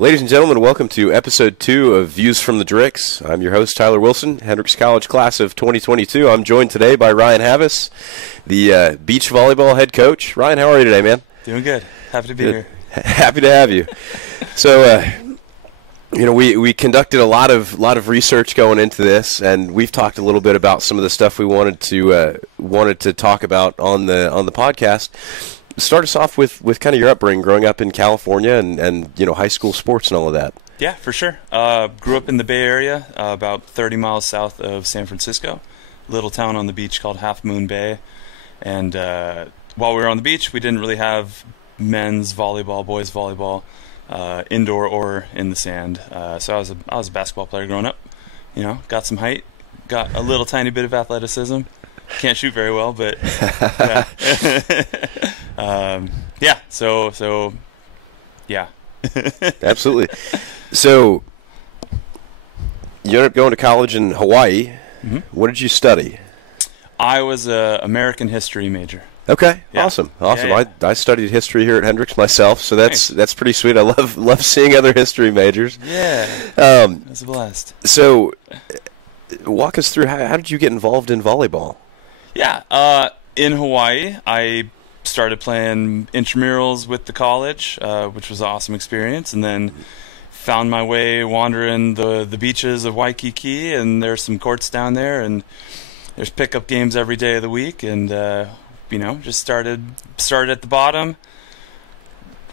Ladies and gentlemen, welcome to episode 2 of Views from the Drix. I'm your host, Tyler Wilson, Hendrix College class of 2022. I'm joined today by Ryan Havice, the Beach Volleyball head coach. Ryan, how are you today, man? Doing good. Happy to be here. Happy to have you. So, we conducted a lot of research going into this, and we've talked a little bit about some of the stuff we wanted to talk about on the podcast. Start us off with kind of your upbringing, growing up in California and high school sports and all of that. Yeah, for sure. Grew up in the Bay Area, about 30 miles south of San Francisco, little town on the beach called Half Moon Bay. And while we were on the beach, we didn't really have men's volleyball, boys volleyball, indoor or in the sand. So I was a basketball player growing up. Got some height, got a little tiny bit of athleticism. Can't shoot very well, but yeah. So yeah. Absolutely. So you ended up going to college in Hawaii. Mm-hmm. What did you study? I was a American history major. Okay, yeah. Awesome. Yeah. I studied history here at Hendrix myself, so that's pretty sweet. I love seeing other history majors. Yeah, it was a blast. So walk us through how did you get involved in volleyball? Yeah, in Hawaii, I started playing intramurals with the college, which was an awesome experience, and then found my way wandering the beaches of Waikiki, and there's some courts down there, and there's pickup games every day of the week, and just started at the bottom,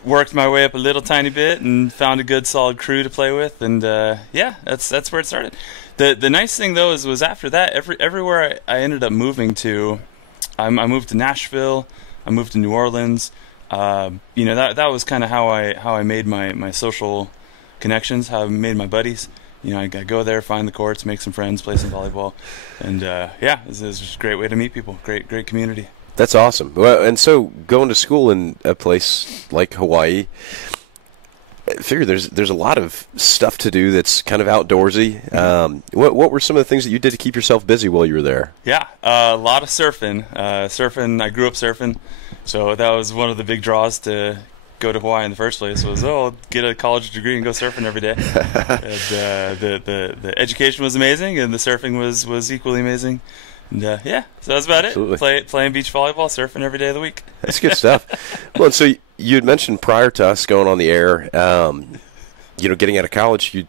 worked my way up a little tiny bit, and found a good solid crew to play with, and that's where it started. The nice thing though was after that, everywhere I ended up moving to, I moved to Nashville, I moved to New Orleans. That was kind of how I made my social connections, how I made my buddies. I go there, find the courts, make some friends, play some volleyball, and it was just a great way to meet people. Great community. That's awesome. Well, and so going to school in a place like Hawaii, I figure there's a lot of stuff to do that's kind of outdoorsy. What were some of the things that you did to keep yourself busy while you were there? Yeah, a lot of surfing. I grew up surfing, so that was one of the big draws to go to Hawaii in the first place. Was I'll get a college degree and go surfing every day. And, the education was amazing, and the surfing was equally amazing. And so that's about Absolutely. It. Playing beach volleyball, surfing every day of the week. That's good stuff. Well, so you had mentioned prior to us going on the air, getting out of college, you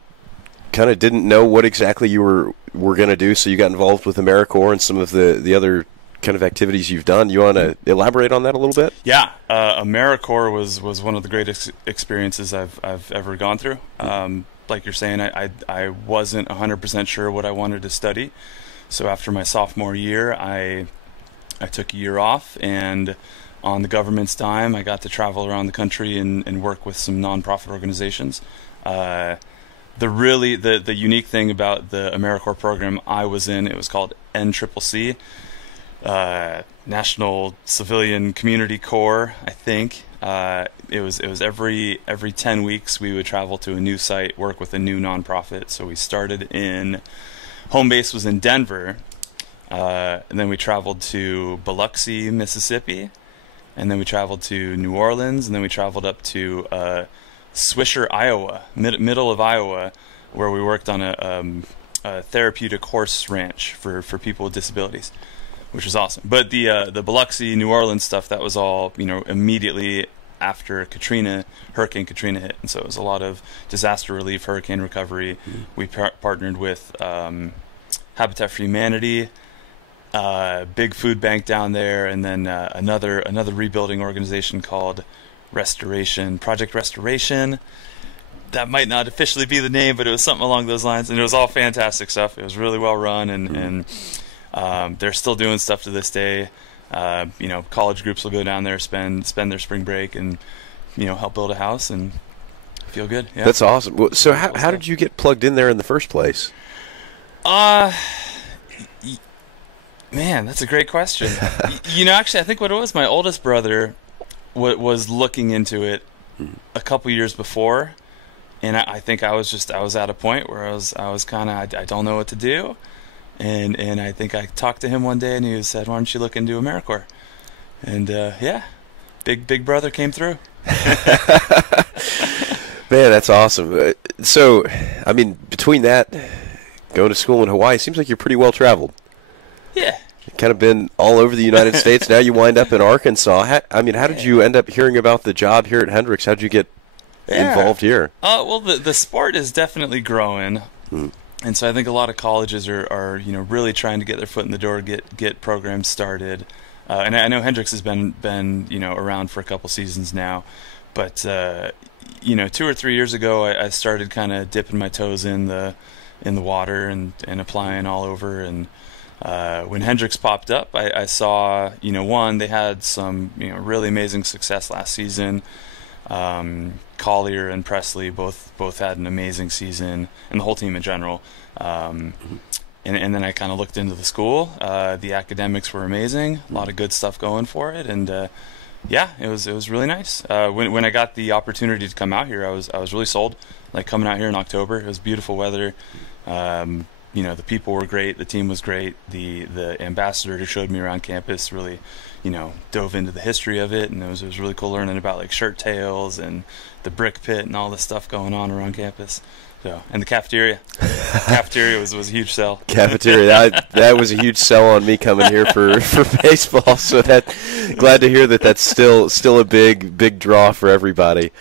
kind of didn't know what exactly you were going to do, so you got involved with AmeriCorps and some of the other kind of activities you've done. You want to elaborate on that a little bit? Yeah, AmeriCorps was one of the greatest experiences I've ever gone through. Like you're saying, I wasn't 100% sure what I wanted to study. So after my sophomore year, I took a year off, and on the government's dime, I got to travel around the country and work with some nonprofit organizations. The unique thing about the AmeriCorps program I was in, it was called NCCC, National Civilian Community Corps, I think. It was every 10 weeks we would travel to a new site, work with a new nonprofit. So we started in home base was in Denver, and then we traveled to Biloxi, Mississippi, and then we traveled to New Orleans, and then we traveled up to Swisher, Iowa, middle of Iowa, where we worked on a therapeutic horse ranch for people with disabilities, which was awesome. But the Biloxi, New Orleans stuff, that was all immediately after Hurricane Katrina hit, and so it was a lot of disaster relief, hurricane recovery. Mm-hmm. We partnered with Habitat for Humanity, big food bank down there, and then another rebuilding organization called Project Restoration. That might not officially be the name, but it was something along those lines, and it was all fantastic stuff. It was really well run, and they're still doing stuff to this day. College groups will go down there, spend their spring break, and help build a house and feel good. Yeah. That's awesome. Well, so how did you get plugged in there in the first place? Man, that's a great question. Actually, I think what it was, my oldest brother was looking into it a couple years before, and I think I was at a point where I was kind of I don't know what to do. And I think I talked to him one day, and he said, "Why don't you look into AmeriCorps?" And big brother came through. Man, that's awesome. So, I mean, between that, going to school in Hawaii, seems like you're pretty well traveled. Yeah. Kind of been all over the United States. Now you wind up in Arkansas. How did you end up hearing about the job here at Hendrix? How did you get involved here? Well, the sport is definitely growing. And so I think a lot of colleges are really trying to get their foot in the door, get programs started. And I know Hendrix has been around for a couple seasons now, but 2 or 3 years ago I started kind of dipping my toes in the water and applying all over. And when Hendrix popped up, I saw one, they had some really amazing success last season. Collier and Presley both had an amazing season, and the whole team in general. And then I kind of looked into the school. The academics were amazing, a lot of good stuff going for it, and it was really nice. When I got the opportunity to come out here, I was really sold. Like coming out here in October, it was beautiful weather. The people were great, the team was great. The ambassador who showed me around campus really dove into the history of it, and it was really cool learning about like shirt tails and the brick pit and all this stuff going on around campus. So, and the cafeteria was a huge sell. Cafeteria, that was a huge sell on me coming here for baseball. So glad to hear that's still a big draw for everybody.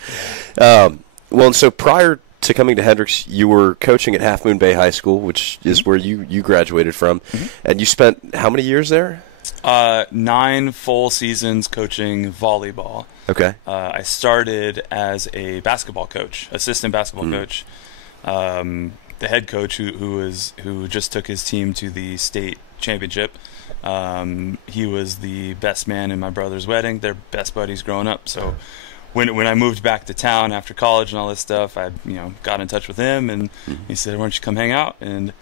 And so prior to coming to Hendrix, you were coaching at Half Moon Bay High School, which is where you graduated from, and you spent how many years there? 9 full seasons coaching volleyball. Okay. I started as a basketball coach, assistant basketball coach. The head coach who just took his team to the state championship. He was the best man in my brother's wedding. They're best buddies growing up. So when I moved back to town after college and all this stuff, I got in touch with him, and he said, "Why don't you come hang out?" And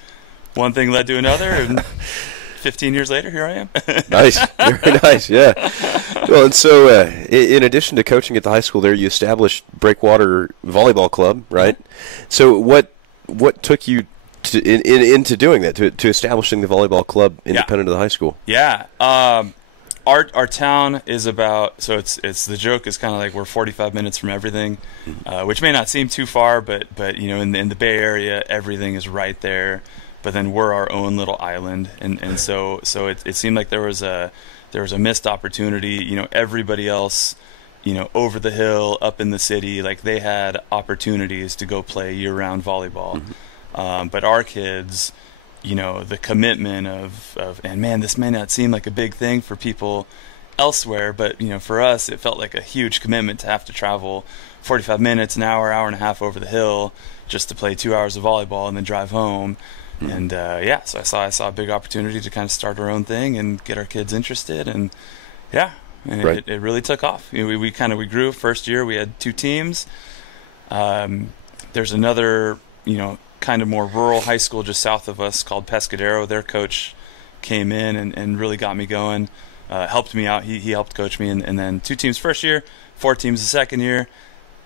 one thing led to another, and 15 years later, here I am. Nice, very nice, yeah. Well, and so in addition to coaching at the high school there, you established Breakwater Volleyball Club, right? So what took you into doing that, to establishing the volleyball club independent of the high school? Yeah. Our town is about, so it's the joke is kind of like we're 45 minutes from everything, which may not seem too far, but in the Bay Area, everything is right there. But then we're our own little island, and so it seemed like there was a missed opportunity. Everybody else, over the hill, up in the city, like they had opportunities to go play year-round volleyball. But our kids, the commitment of and man, this may not seem like a big thing for people elsewhere, but for us, it felt like a huge commitment to have to travel 45 minutes, an hour and a half over the hill just to play 2 hours of volleyball and then drive home. And so I saw a big opportunity to kind of start our own thing and get our kids interested, and Right. it really took off. We grew. First year we had 2 teams. There's another kind of more rural high school just south of us called Pescadero. Their coach came in and really got me going, helped me out. He helped coach me, and then 2 teams first year, 4 teams the second year,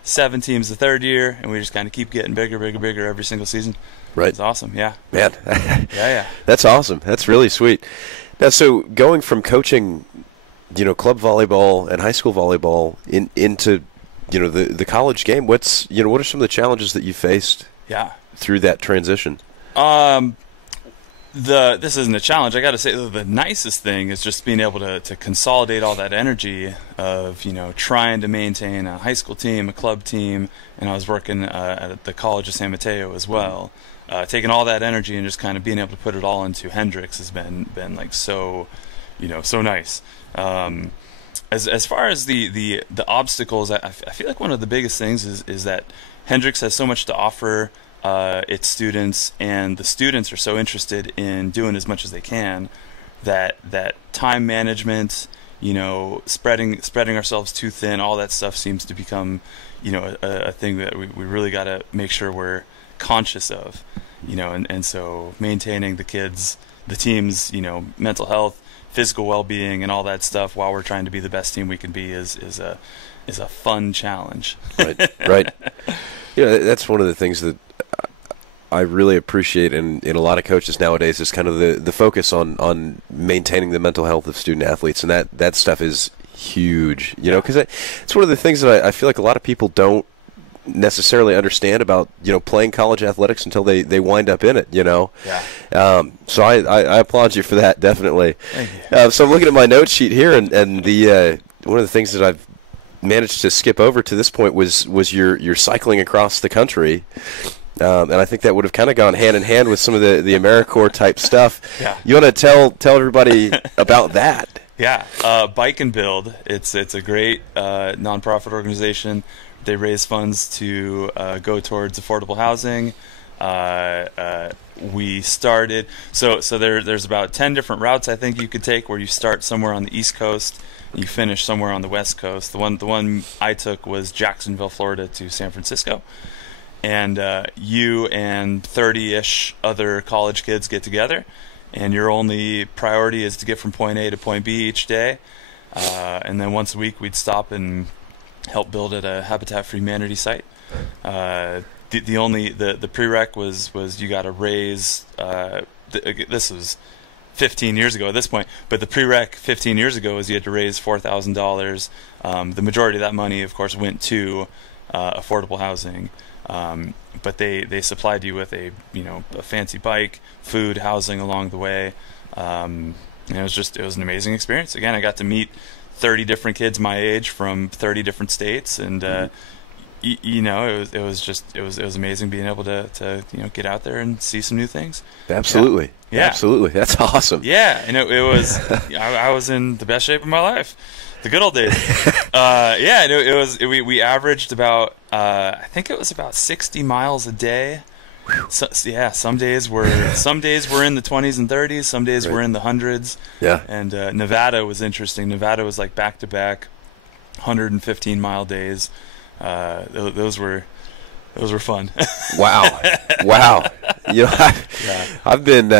7 teams the third year, and we just kind of keep getting bigger every single season. Right. It's awesome, yeah. Man. Yeah. That's awesome. That's really sweet. Now, so going from coaching, club volleyball and high school volleyball into, the college game, what are some of the challenges that you faced through that transition? This isn't a challenge. I got to say the nicest thing is just being able to consolidate all that energy of trying to maintain a high school team, a club team, and I was working at the College of San Mateo as well. Taking all that energy and just kind of being able to put it all into Hendrix has been like so nice. As far as the obstacles, I feel like one of the biggest things is that Hendrix has so much to offer its students, and the students are so interested in doing as much as they can that time management, spreading ourselves too thin, all that stuff seems to become a thing that we really got to make sure we're conscious of, and so maintaining the team's mental health, physical well-being, and all that stuff while we're trying to be the best team we can be is a fun challenge. Right. That's one of the things that I really appreciate in a lot of coaches nowadays is kind of the focus on maintaining the mental health of student athletes, and that stuff is huge, because it's one of the things that I feel like a lot of people don't necessarily understand about, playing college athletics until they wind up in it, Yeah. So I applaud you for that, definitely. Thank you. So I'm looking at my note sheet here, and the one of the things that I've managed to skip over to this point was your cycling across the country. And I think that would have kind of gone hand in hand with some of the AmeriCorps type stuff. Yeah. You want to tell everybody about that? Yeah, Bike and Build. It's a great nonprofit organization. They raise funds to go towards affordable housing. We started there's about 10 different routes I think you could take, where you start somewhere on the East Coast, and you finish somewhere on the West Coast. The one I took was Jacksonville, Florida to San Francisco. And you and 30-ish other college kids get together, and your only priority is to get from point A to point B each day. And then once a week we'd stop and help build at a Habitat for Humanity site. The prereq was you got to raise. This was 15 years ago at this point, but the prereq 15 years ago was you had to raise $4,000. The majority of that money, of course, went to affordable housing. But they supplied you with a fancy bike, food, housing along the way. And it was an amazing experience. Again, I got to meet 30 different kids my age from 30 different states, and it was amazing being able to get out there and see some new things. Absolutely. Yeah. Absolutely. That's awesome. Yeah, and it was I was in the best shape of my life. The good old days. We averaged about I think it was about 60 miles a day. So, some days were in the 20s and 30s, some days were in the hundreds. Yeah. And Nevada was interesting. Nevada was like back-to-back 115-mile days. Those were fun. Wow. I've been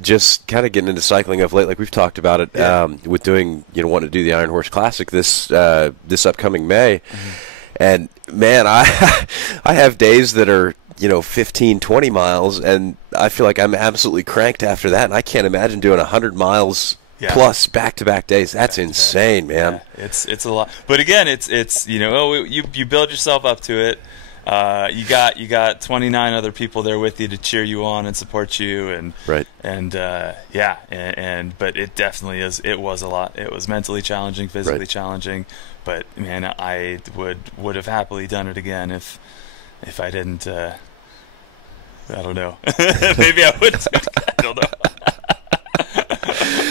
just kind of getting into cycling of late. Like we've talked about it with doing, wanting to do the Iron Horse Classic this upcoming May. Mm-hmm. And man, I have days that are 15, 20 miles, and I feel like I'm absolutely cranked after that. And I can't imagine doing 100 miles plus back-to-back days. That's insane, man. Yeah, it's a lot. But again, it's you build yourself up to it. You got 29 other people there with you to cheer you on and support you, and but it definitely is. It was a lot. It was mentally challenging, physically challenging, but man, I would have happily done it again if I didn't. I don't know. Maybe I would. I don't know.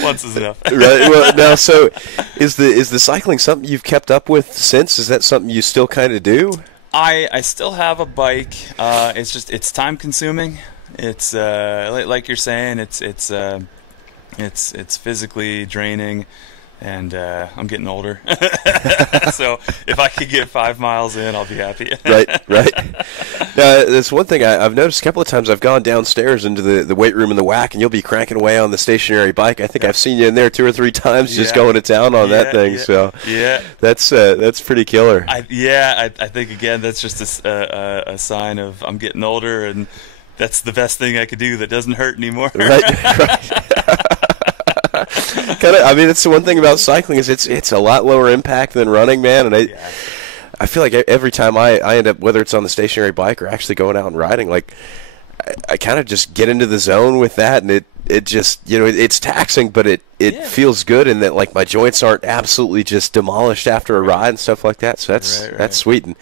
Once is enough. Right. Well, now, so is the cycling something you've kept up with since? Is that something you still kind of do? I still have a bike. It's time consuming. It's like you're saying, it's physically draining, and I'm getting older. So if I could get 5 miles in, I'll be happy. Right. That's one thing I've noticed a couple of times. I've gone downstairs into the weight room in the WAC, and you'll be cranking away on the stationary bike. I think I've seen you in there 2 or 3 times just going to town on that thing. Yeah, so yeah, that's pretty killer. I think again that's just a sign of I'm getting older, and that's the best thing I could do that doesn't hurt anymore. Right. It's the one thing about cycling is it's a lot lower impact than running, man. And I feel like every time I end up, whether it's on the stationary bike or actually going out and riding, like I kind of just get into the zone with that, and it just it's taxing, but it feels good, in that like my joints aren't absolutely just demolished after a ride and stuff like that. So that's sweet. And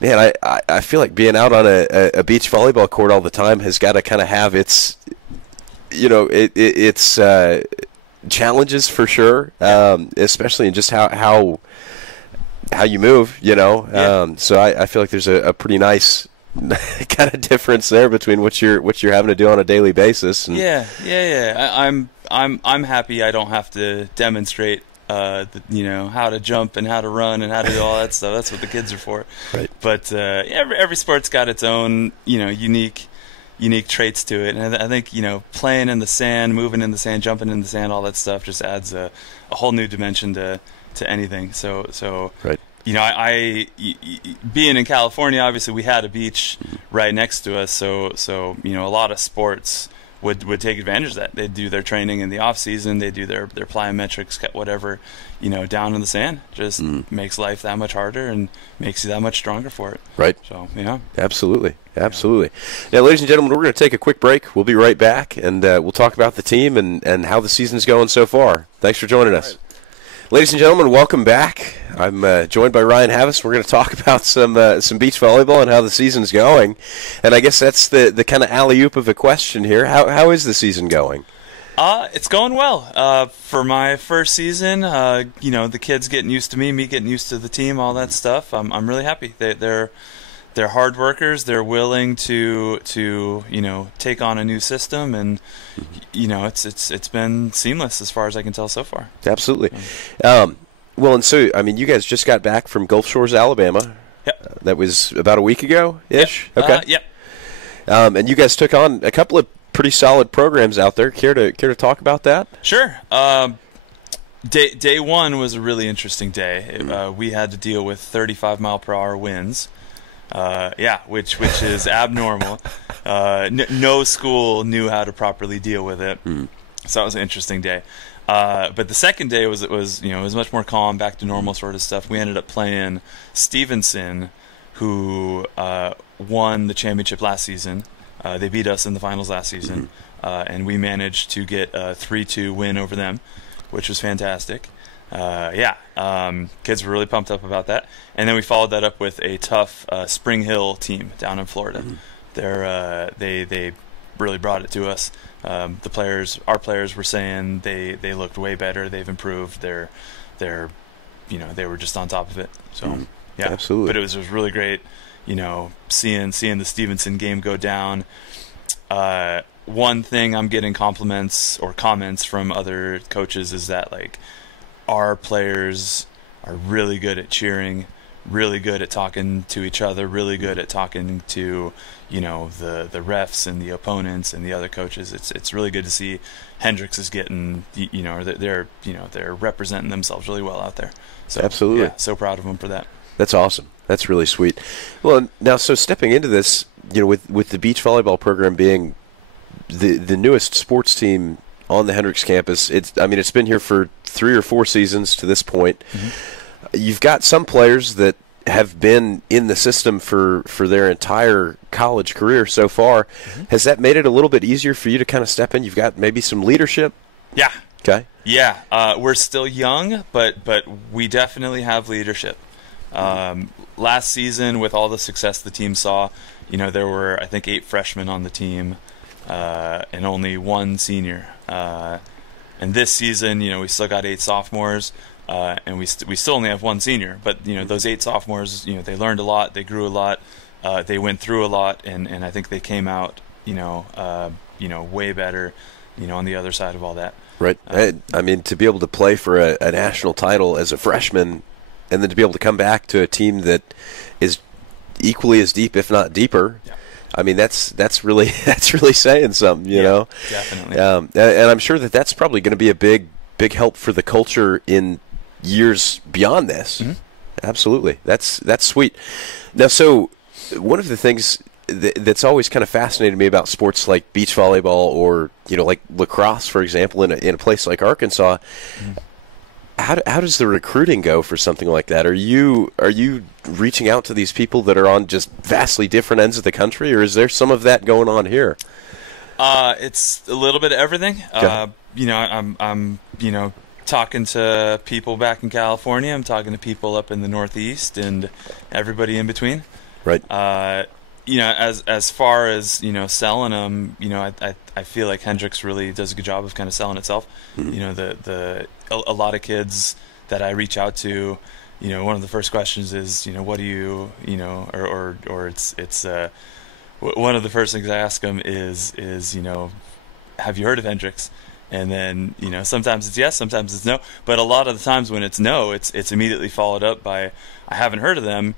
man, I feel like being out on a beach volleyball court all the time has got to kind of have its it's challenges for sure, especially in just how you move, so I feel like there's a pretty nice kind of difference there between what you're having to do on a daily basis. And I'm happy I don't have to demonstrate how to jump and how to run and how to do all that stuff. That's what the kids are for. Right. But every sport's got its own unique traits to it, and I think playing in the sand, moving in the sand, jumping in the sand, all that stuff just adds a whole new dimension to anything. So right. I being in California, obviously we had a beach right next to us, so a lot of sports would take advantage of that. They do their training in the off season. They do their plyometrics, whatever, down in the sand. Just makes life that much harder and makes you that much stronger for it. Right. So yeah. Absolutely. Now, ladies and gentlemen, we're going to take a quick break. We'll be right back, and we'll talk about the team and how the season's going so far. Thanks for joining us. Ladies and gentlemen, welcome back. I'm joined by Ryan Havice. We're going to talk about some beach volleyball and how the season's going. And I guess that's the kind of alley-oop of a question here. How is the season going? It's going well. For my first season, the kids getting used to me getting used to the team, all that stuff. I'm really happy. They're hard workers. They're willing to take on a new system, and it's been seamless as far as I can tell so far. Absolutely. Well, and so you guys just got back from Gulf Shores, Alabama. Yep. That was about a week ago ish. Yep. Okay. Yep. And you guys took on a couple of pretty solid programs out there. Care to talk about that? Sure. Day one was a really interesting day. We had to deal with 35-mile-per-hour winds. Which is abnormal. No school knew how to properly deal with it, so that was an interesting day. But the second day was much more calm, back to normal sort of stuff. We ended up playing Stevenson, who won the championship last season. They beat us in the finals last season, and we managed to get a 3-2 win over them, which was fantastic. Kids were really pumped up about that. And then we followed that up with a tough Spring Hill team down in Florida. They really brought it to us. Our players were saying they looked way better. They've improved. They were just on top of it. So yeah, absolutely. But it was really great, seeing the Stevenson game go down. One thing I'm getting compliments or comments from other coaches is that our players are really good at cheering, really good at talking to each other, really good at talking to the refs and the opponents and the other coaches. It's really good to see Hendrix is getting they're representing themselves really well out there. So absolutely, yeah, so proud of them for that. That's awesome. That's really sweet. Well, now so stepping into this, with the beach volleyball program being the newest sports team on the Hendrix campus, it's been here for 3 or 4 seasons to this point. You've got some players that have been in the system for their entire college career so far. Has that made it a little bit easier for you to kind of step in? You've got maybe some leadership? Yeah. Okay. Yeah. We're still young, but we definitely have leadership. Last season, with all the success the team saw, there were, I think, 8 freshmen on the team and only 1 senior. And this season, we still got 8 sophomores, and we still only have 1 senior. But those 8 sophomores, they learned a lot, they grew a lot, they went through a lot, and I think they came out, way better, on the other side of all that. Right. To be able to play for a national title as a freshman, and then to be able to come back to a team that is equally as deep, if not deeper. Yeah. That's really saying something, you know. Definitely. And I'm sure that's probably going to be a big help for the culture in years beyond this. Absolutely. That's sweet. Now, so one of the things that's always kind of fascinated me about sports like beach volleyball or like lacrosse, for example, in a place like Arkansas. How does the recruiting go for something like that? Are you reaching out to these people that are on just vastly different ends of the country, or is there some of that going on here? It's a little bit of everything. Okay. I'm talking to people back in California. I'm talking to people up in the Northeast, and everybody in between. Right. As far as selling them, I feel like Hendrix really does a good job of kind of selling itself. A lot of kids that I reach out to, one of the first questions is, what do you, or it's one of the first things I ask them is have you heard of Hendrix? And then sometimes it's yes, sometimes it's no, but a lot of the times when it's no, it's immediately followed up by I haven't heard of them,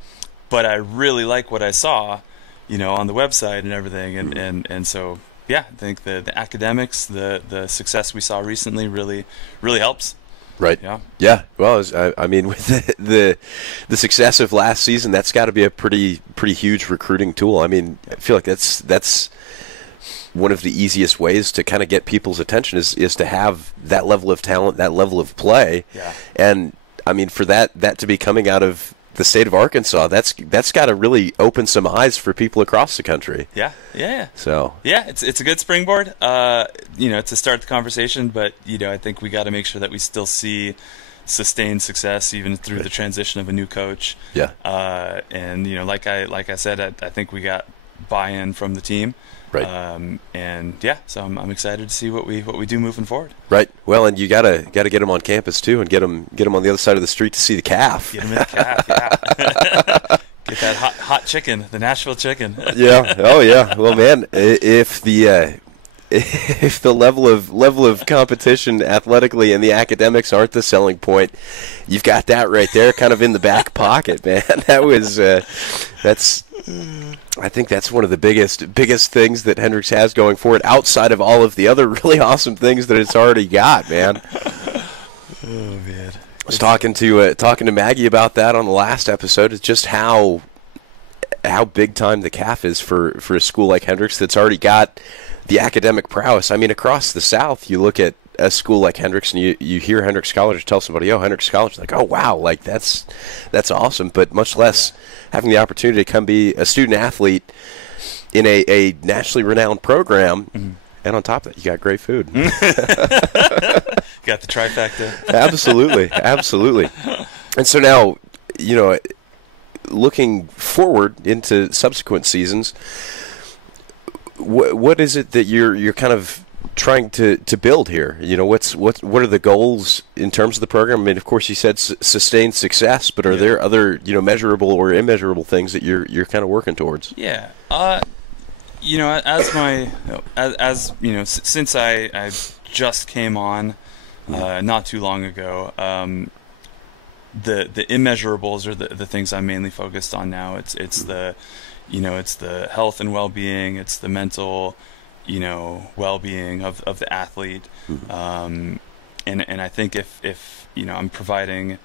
but I really like what I saw, on the website and everything, and so yeah, I think the academics, the success we saw recently really helps. Right. Yeah. Well, with the success of last season, that's got to be a pretty huge recruiting tool. I feel like that's one of the easiest ways to kind of get people's attention is to have that level of talent, that level of play. Yeah. And I mean, for that to be coming out of the state of Arkansas, that's got to really open some eyes for people across the country. Yeah. So yeah, it's a good springboard, to start the conversation. But I think we got to make sure that we still see sustained success even through the transition of a new coach. Yeah. And like I said, I think we got buy-in from the team. Right. And yeah, so I'm excited to see what we do moving forward. Right. Well, and you gotta get them on campus too, and get them on the other side of the street to see the calf. Get them in the calf. Yeah. Get that hot chicken, the Nashville chicken. Yeah. Oh yeah. Well, man, if the level of competition athletically and the academics aren't the selling point, you've got that right there, kind of in the back pocket, man. I think that's one of the biggest things that Hendrix has going for it, outside of all of the other really awesome things that it's already got, man. Oh man. I was talking to Maggie about that on the last episode. It's just how big time the CAF is for a school like Hendrix that's already got the academic prowess. I mean, across the South, you look at a school like Hendrix and you hear Hendrix College, tell somebody, oh, Hendrix College, like, oh wow, like that's awesome. But much less having the opportunity to come be a student athlete in a nationally renowned program. Mm-hmm. And on top of that, you got great food. Got the trifecta. Absolutely. And so now, looking forward into subsequent seasons, what is it that you're kind of trying to build here? What are the goals in terms of the program? I mean, of course, you said sustained success, but are there other measurable or immeasurable things that you're kind of working towards? Yeah. Since I just came on not too long ago, the immeasurables are the things I'm mainly focused on now. It's the health and well-being, it's the mental well-being of the athlete, and I think if I'm providing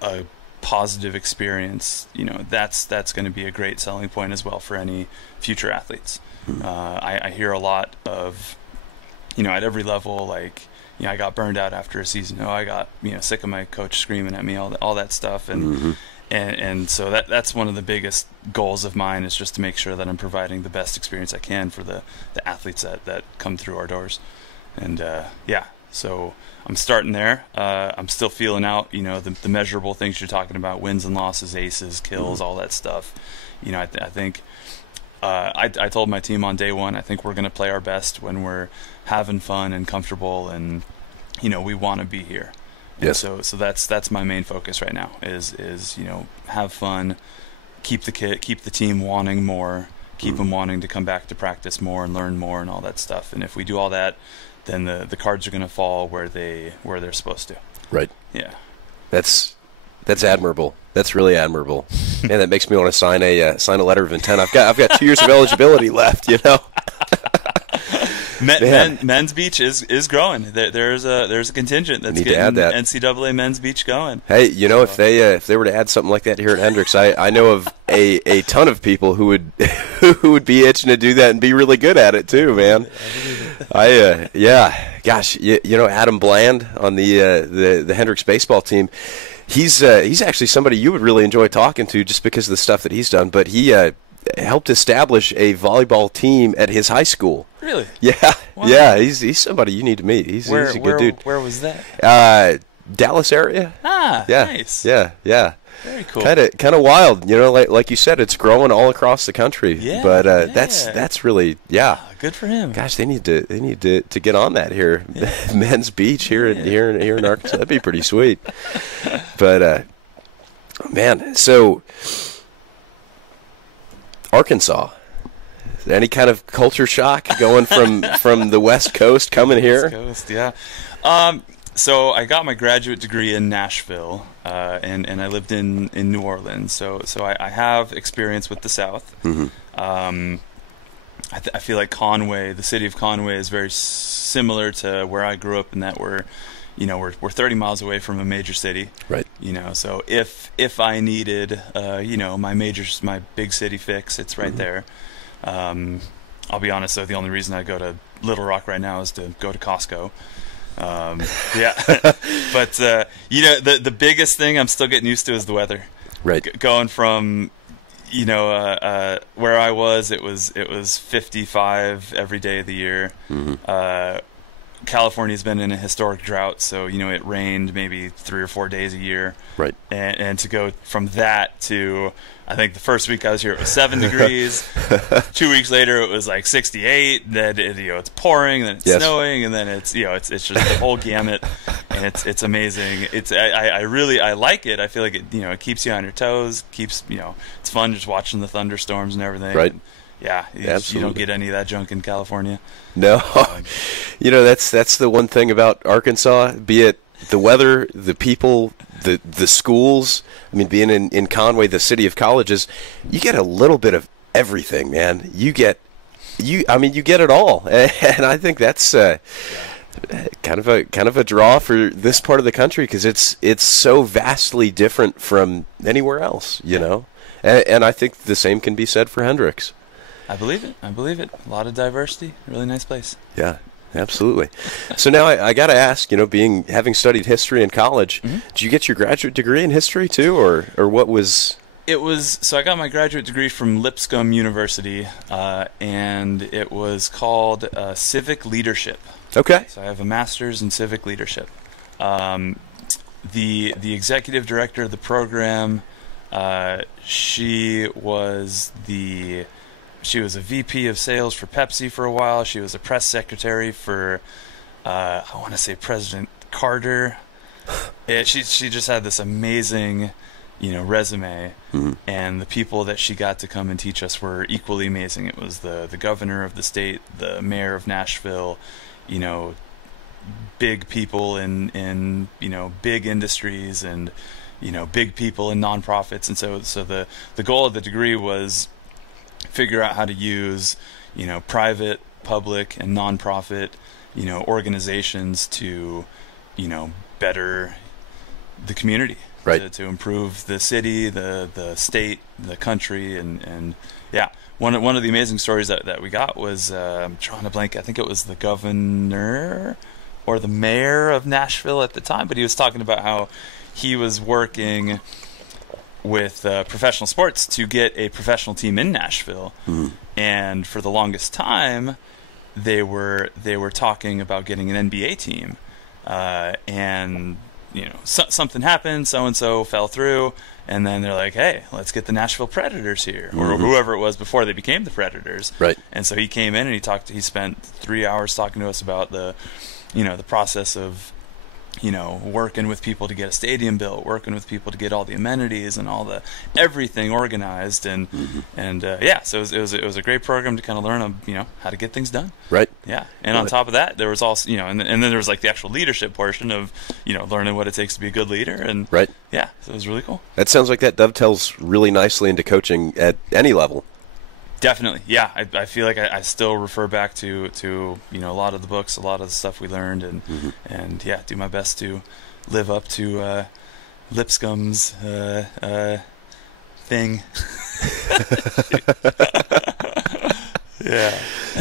a positive experience, that's going to be a great selling point as well for any future athletes. I hear a lot of, at every level, like, I got burned out after a season. I got sick of my coach screaming at me, all that stuff, and so that's one of the biggest goals of mine, is just to make sure that I'm providing the best experience I can for the athletes that come through our doors. And so I'm starting there. I'm still feeling out, the measurable things you're talking about: wins and losses, aces, kills, all that stuff. I think I told my team on day one, I think we're going to play our best when we're having fun and comfortable, and we want to be here. Yes. So that's my main focus right now, is have fun, keep the team wanting more, keep them wanting to come back to practice more and learn more and all that stuff. And if we do all that, then the cards are going to fall where they're supposed to. Right. Yeah. That's admirable. That's really admirable. And that makes me want to sign a letter of intent. I've got 2 years of eligibility left, Men's beach is growing. There's a contingent that's getting NCAA men's beach going. Hey, if they were to add something like that here at Hendrix, I know of a ton of people who would be itching to do that and be really good at it too, man. Gosh, Adam Bland on the Hendrix baseball team. He's actually somebody you would really enjoy talking to, just because of the stuff that he's done. But he helped establish a volleyball team at his high school. Really? Yeah. Wow. Yeah. He's somebody you need to meet. He's a good dude. Where was that? Dallas area. Ah, yeah. Nice. Yeah. Very cool. Kind of wild. Like you said, it's growing all across the country. Yeah. But that's really good for him. Gosh, they need to get on that here. Yeah. Men's beach here in Arkansas. That'd be pretty sweet. But man, so Arkansas. Any kind of culture shock going from the West Coast coming here? West Coast, yeah. So I got my graduate degree in Nashville, and I lived in New Orleans. So I have experience with the South. Mm-hmm. I feel like Conway, the city of Conway, is very similar to where I grew up, in that we're 30 miles away from a major city. Right. So if I needed my big city fix, it's right there. I'll be honest though, the only reason I go to Little Rock right now is to go to Costco. Yeah, but the biggest thing I'm still getting used to is the weather. Right. Going from where I was, it was 55 every day of the year. Mm-hmm. California's been in a historic drought, so it rained maybe 3 or 4 days a year. Right. And to go from that to, I think the first week I was here it was 7 degrees. 2 weeks later it was like 68. Then it's pouring, then it's snowing, and then it's it's just the whole gamut, and it's amazing. I like it. I feel like it keeps you on your toes. Keeps it's fun just watching the thunderstorms and everything. Right. And, yeah, you don't get any of that junk in California. No, that's the one thing about Arkansas. Be it the weather, the people, the schools. I mean, being in Conway, the city of colleges, you get a little bit of everything, man. You get it all, and I think that's kind of a draw for this part of the country because it's so vastly different from anywhere else, and I think the same can be said for Hendrix. I believe it. A lot of diversity. Really nice place. Yeah, absolutely. So now I got to ask, having studied history in college, did you get your graduate degree in history too, or what was? It was, so I got my graduate degree from Lipscomb University, and it was called Civic Leadership. Okay. So I have a master's in civic leadership. The executive director of the program, she was a VP of sales for Pepsi for a while. She was a press secretary for, I want to say President Carter. She just had this amazing, resume, and the people that she got to come and teach us were equally amazing. It was the governor of the state, the mayor of Nashville, big people in big industries, and big people in nonprofits. And so the goal of the degree was figure out how to use private, public, and nonprofit organizations to better the community, right? To improve the city, the state, the country, and yeah. One of the amazing stories that we got was, I'm drawing a blank, I think it was the governor or the mayor of Nashville at the time, but he was talking about how he was working with professional sports to get a professional team in Nashville, and for the longest time they were talking about getting an NBA team, and something happened, so and so fell through, and then they're like, hey, let's get the Nashville Predators here, or whoever it was before they became the Predators. Right. And so he came in and he spent 3 hours talking to us about the process of working with people to get a stadium built, working with people to get all the amenities and all everything organized, and so it was a great program to kind of learn how to get things done. Right. Yeah. And on top of that, there was also and then there was like the actual leadership portion of learning what it takes to be a good leader, and right. Yeah, so it was really cool. That sounds like that dovetails really nicely into coaching at any level. Definitely, yeah. I feel like I still refer back to a lot of the books, a lot of the stuff we learned, and yeah, do my best to live up to Lipscomb's thing.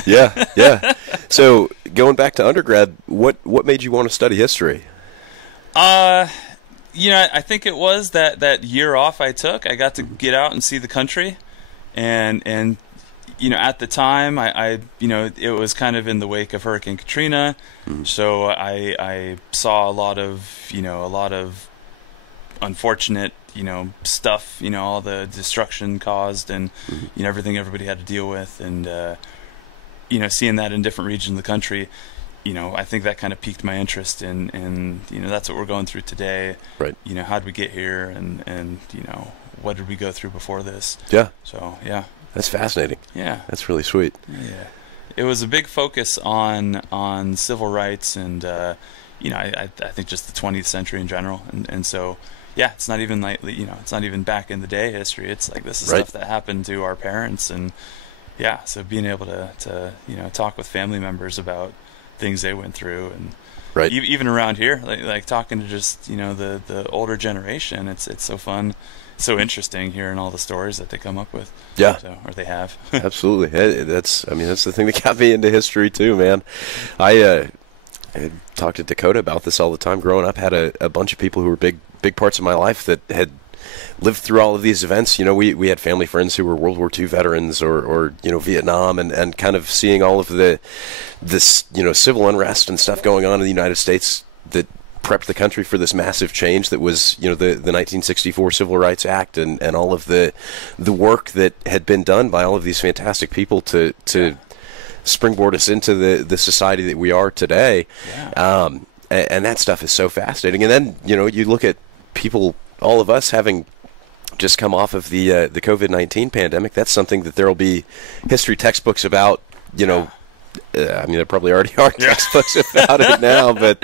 Yeah. So going back to undergrad, what made you want to study history? I think it was that year off I took. I got to get out and see the country. And at the time, I it was kind of in the wake of Hurricane Katrina, so I saw a lot of unfortunate stuff, all the destruction caused, and everything everybody had to deal with, and seeing that in different regions of the country, I think that kind of piqued my interest, and that's what we're going through today. Right. How did we get here, and what did we go through before this? Yeah. So, yeah. That's fascinating. Yeah. That's really sweet. Yeah. It was a big focus on civil rights and, I think just the 20th century in general. And so, yeah, it's not even like, it's not even back in the day history. It's like this is right. stuff that happened to our parents. And, yeah, so being able to talk with family members about, things they went through, and Right. even around here, like talking to just the older generation, it's so fun, so interesting hearing all the stories that they come up with. Yeah. Or they have. Absolutely. That's the thing that got me into history too, man. I talk to Dakota about this all the time. Growing up, had a bunch of people who were big parts of my life that had lived through all of these events. We had family friends who were World War II veterans or Vietnam, and kind of seeing all of this civil unrest and stuff going on in the United States that prepped the country for this massive change that was the 1964 Civil Rights Act, and all of the work that had been done by all of these fantastic people to springboard us into the society that we are today. Yeah. And that stuff is so fascinating. And then you look at people, all of us having just come off of the COVID-19 pandemic. That's something that there will be history textbooks about. There probably already are textbooks about it now, but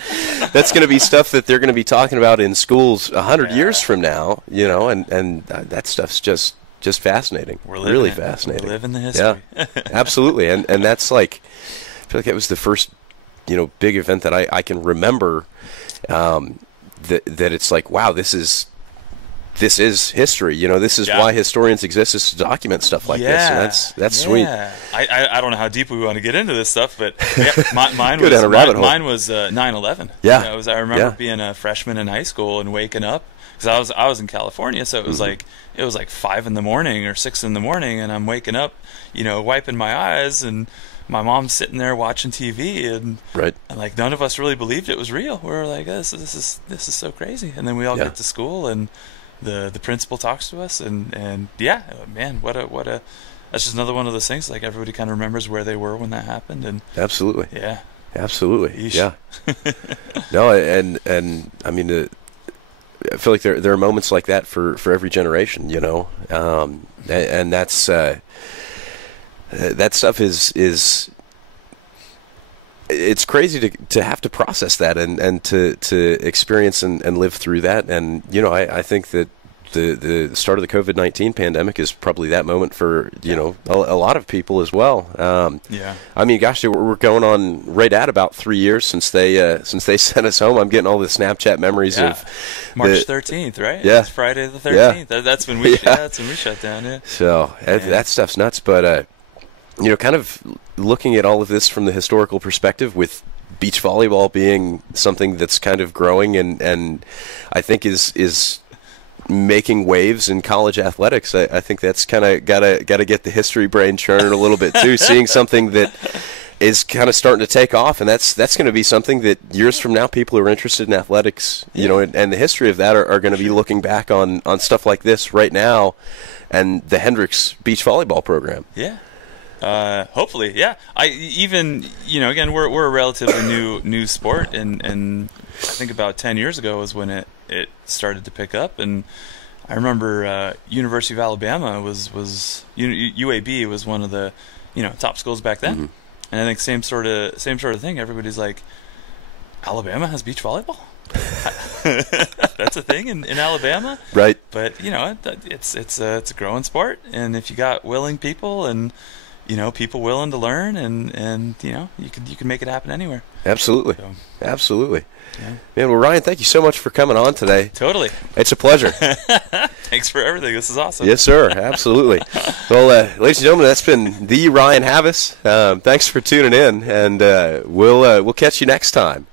that's going to be stuff that they're going to be talking about in schools 100 years from now. And that stuff's just fascinating. We're living really it. fascinating. We live in the history. Yeah, absolutely. And that's like, I feel like that was the first big event that I can remember. That it's like, wow, this is history. This is why historians exist, is to document stuff like this. And that's sweet. I don't know how deep we want to get into this stuff, but mine Go was down a rabbit hole. Mine was 9/11. Yeah. I remember being a freshman in high school and waking up, because I was in California, so it was like 5 in the morning or 6 in the morning, and I'm waking up, wiping my eyes, and my mom's sitting there watching TV, and like none of us really believed it was real. We were like, this is so crazy. And then we all get to school, and the principal talks to us, and man, what a that's just another one of those things. Like, everybody kind of remembers where they were when that happened, and absolutely, absolutely, yeah. No, and I mean, I feel like there are moments like that for every generation, and that's that stuff is it's crazy to have to process that and to experience and live through that. And I think that the start of the COVID-19 pandemic is probably that moment for a lot of people as well. I mean, gosh, we're going on right at about 3 years since they sent us home. I'm getting all the Snapchat memories of March 13th, right? Yeah, it's Friday the 13th. Yeah. That's when we shut down. Yeah. So that stuff's nuts, but kind of looking at all of this from the historical perspective, with beach volleyball being something that's kind of growing and I think is making waves in college athletics. I think that's kind of gotta get the history brain churning a little bit too. Seeing something that is kind of starting to take off, and that's going to be something that years from now, people who are interested in athletics, and the history of that are going to be looking back on stuff like this right now, and the Hendrix beach volleyball program. Yeah. Hopefully, yeah. Again, we're a relatively new sport, and I think about 10 years ago was when it started to pick up. And I remember University of Alabama was UAB was one of the top schools back then, and I think same sort of thing. Everybody's like, Alabama has beach volleyball. That's a thing in Alabama, right? But it's a growing sport, and if you got willing people and people willing to learn, and you can make it happen anywhere. Absolutely. So, absolutely. Yeah. Man, well, Ryan, thank you so much for coming on today. Totally. It's a pleasure. Thanks for everything. This is awesome. Yes, sir. Absolutely. Well, ladies and gentlemen, that's been the Ryan Havice. Thanks for tuning in, and we'll catch you next time.